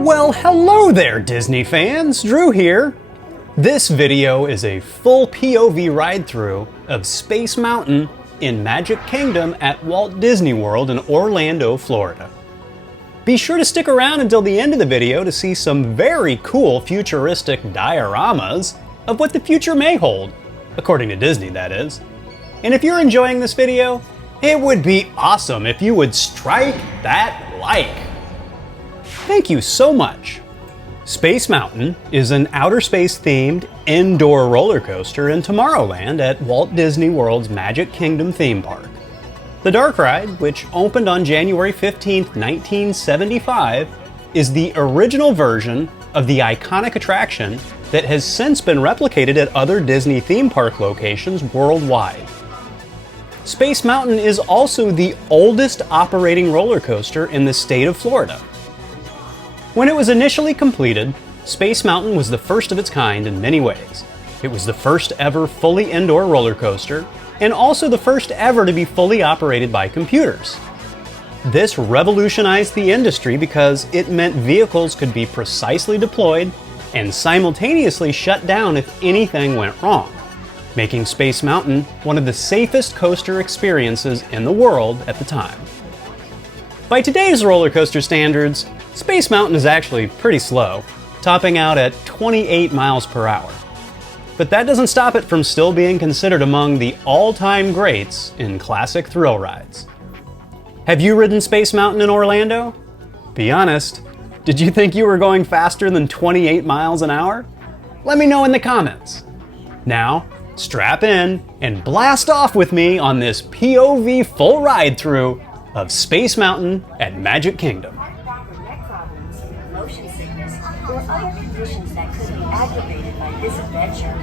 Well, hello there, Disney fans! Drew here. This video is a full POV ride-through of Space Mountain in Magic Kingdom at Walt Disney World in Orlando, Florida. Be sure to stick around until the end of the video to see some very cool futuristic dioramas of what the future may hold, according to Disney, that is. And if you're enjoying this video, it would be awesome if you would strike that like. Thank you so much. Space Mountain is an outer space themed indoor roller coaster in Tomorrowland at Walt Disney World's Magic Kingdom theme park. The dark ride, which opened on January 15, 1975, is the original version of the iconic attraction that has since been replicated at other Disney theme park locations worldwide. Space Mountain is also the oldest operating roller coaster in the state of Florida. When it was initially completed, Space Mountain was the first of its kind in many ways. It was the first ever fully indoor roller coaster, and also the first ever to be fully operated by computers. This revolutionized the industry because it meant vehicles could be precisely deployed and simultaneously shut down if anything went wrong, making Space Mountain one of the safest coaster experiences in the world at the time. By today's roller coaster standards, Space Mountain is actually pretty slow, topping out at 28 miles per hour. But that doesn't stop it from still being considered among the all-time greats in classic thrill rides. Have you ridden Space Mountain in Orlando? Be honest, did you think you were going faster than 28 miles an hour? Let me know in the comments. Now, strap in and blast off with me on this POV full ride-through of Space Mountain at Magic Kingdom. Motion sickness, or other conditions that could be aggravated by this adventure.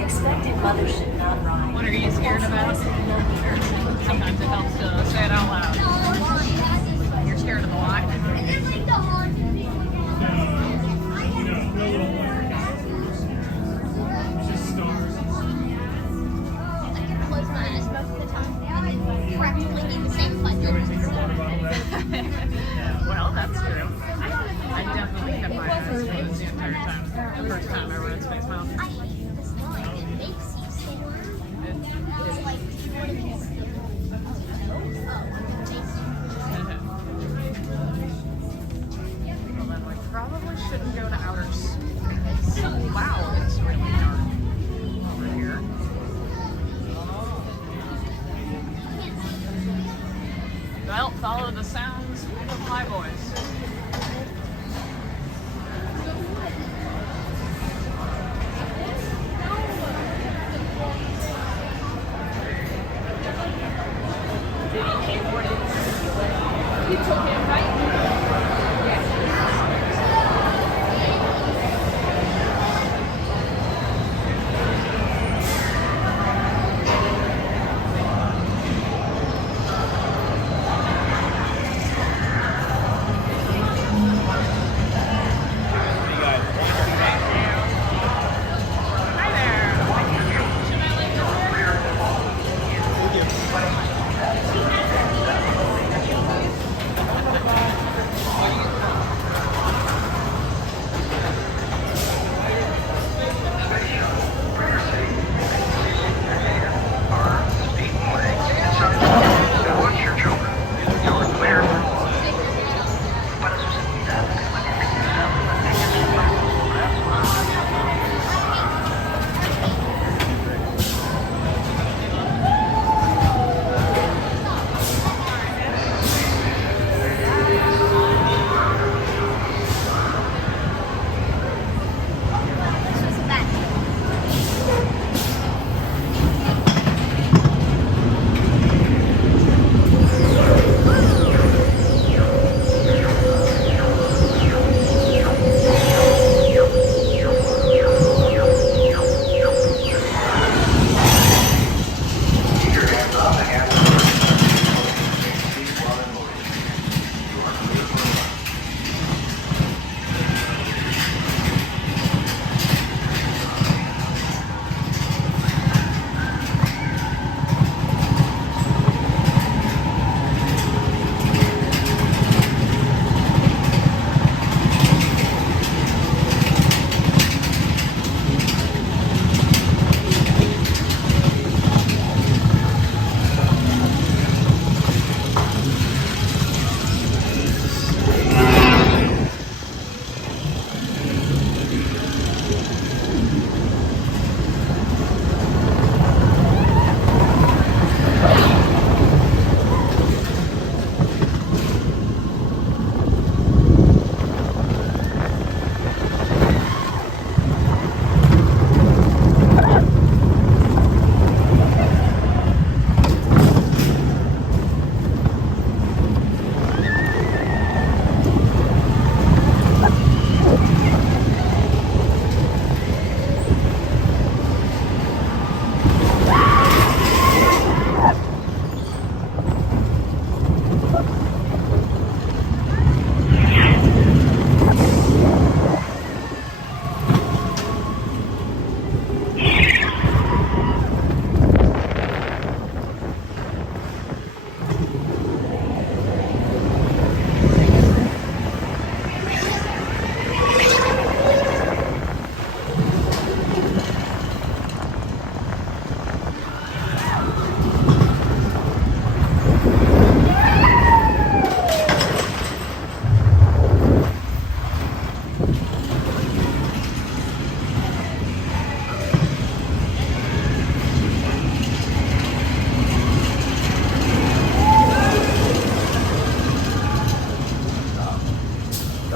Expected mothers should not ride. What are you scared about? Sometimes it helps to say it out loud. You're scared of the lot? Well, that's true. I definitely kept my eyes closed the entire time. The first time I rode Space Mountain. I hate this line. It makes you scared. It's like, do you want to be scared? Well, then we probably shouldn't go to outer space. Wow, it's really dark over here. Well, follow the sounds of my voice. You took him, right?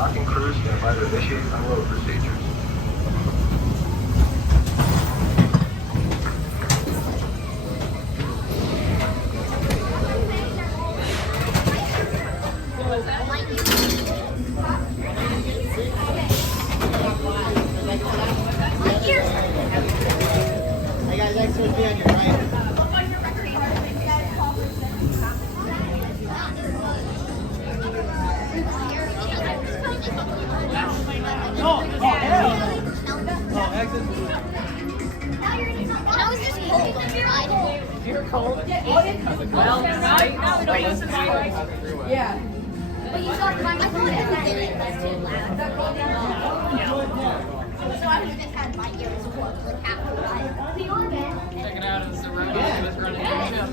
Docking crews stand by to initiate unload procedures. Hey guys, extra be on your right. I was just cold on the ride. You're cold. Well, right now we don't listen to you. Yeah. But you saw my did it. That's too loud. So I would have had my ears plugged like half the ride. Check it out as the road is running down.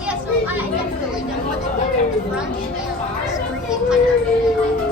Yeah, so I definitely don't want to go to the front and screaming.